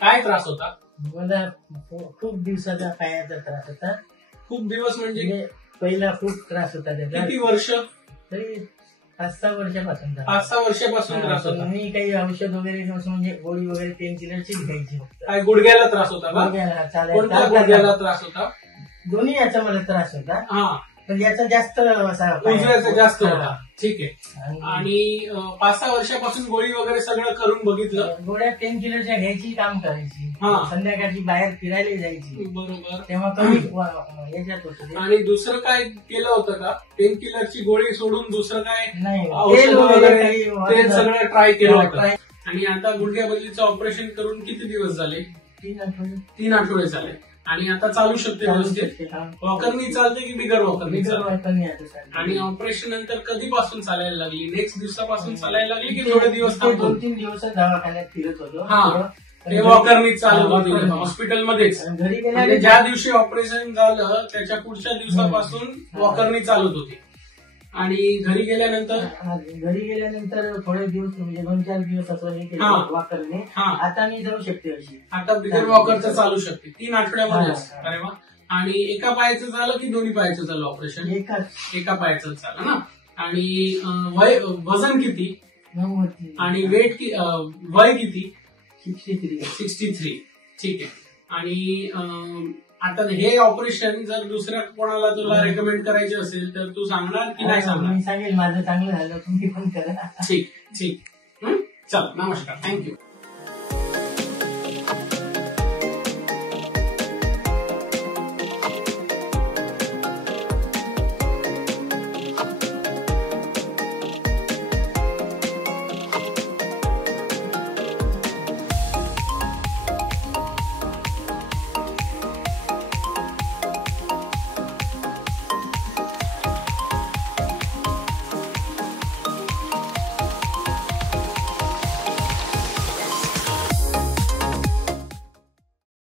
काय त्रास होता? मला खूप दिवसाचा पायाचा त्रास होता. खूप दिवस म्हणजे पहिला खूप त्रास होता त्याचा. किती वर्ष? तरी 5-6 वर्षापासून. 5-6 वर्षापासून त्रास होता. मी काही औषध वगैरे म्हणजे गोळी वगैरे पेन किलरचीच घ्यायची फक्त. काय गुडघ्याला त्रास होता का? कोणत्या गुडघ्याला त्रास होता? दोन्ही याचा मला त्रास होता. हा, पण याचा जास्त असा उजव्याचा जास्त होता. ठीक आहे. आणि 5-6 वर्षापासून गोळी वगैरे सगळं करून बघितलं? गोळ्या पेन किलरच्या घ्यायची, काम करायची. संध्याकाळची बाहेर फिरायला जायची. बरोबर. तेव्हा कमी याच्यात होत. आणि दुसरं काय केलं होतं का? पेन किलरची गोळी सोडून दुसरं काय नाही, औषध वगैरे ते सगळं ट्राय केलं होतं? आणि आता गुडघ्याबद्दलचं ऑपरेशन करून किती दिवस झाले? 3 आठवडे झाले. आणि आता चालू शकते व्यवस्थित? वॉकरनी चालते की बिगर वॉकरनी चालते? आणि ऑपरेशन नंतर कधीपासून चालायला लागली? नेक्स्ट दिवसापासून चालायला लागली की थोडे दिवस? 2-3 दिवस दवाखान्यात फिरत होतो. हा, ते वॉकरनी चालत होती हॉस्पिटलमध्येच. घरी म्हणजे ज्या दिवशी ऑपरेशन झालं त्याच्या पुढच्या दिवसापासून वॉकरनी चालत होती. आणि घरी गेल्यानंतर थोडे दिवस म्हणजे 2-4 दिवस असं हे केलं वॉकरने. आता मी जाऊ शकते अशी. आता बिगर वॉकरचं चालू शकते 3 आठवड्यामध्ये. अरे वा. आणि एका पायाचं झालं की दोन्ही पायाचं झालं ऑपरेशन? एका पायाचं झालं ना. आणि वजन किती? 90. आणि वेट वय किती? 63. ठीक आहे. आणि आता हे ऑपरेशन जर दुसऱ्या कोणाला तुला रेकमेंड करायचे असेल तर तू सांगणार की नाही सांगणार? मी सांगेल, माझं चांगलं झालं, तुम्ही पण करा. ठीक. चल, नमस्कार, थँक्यू.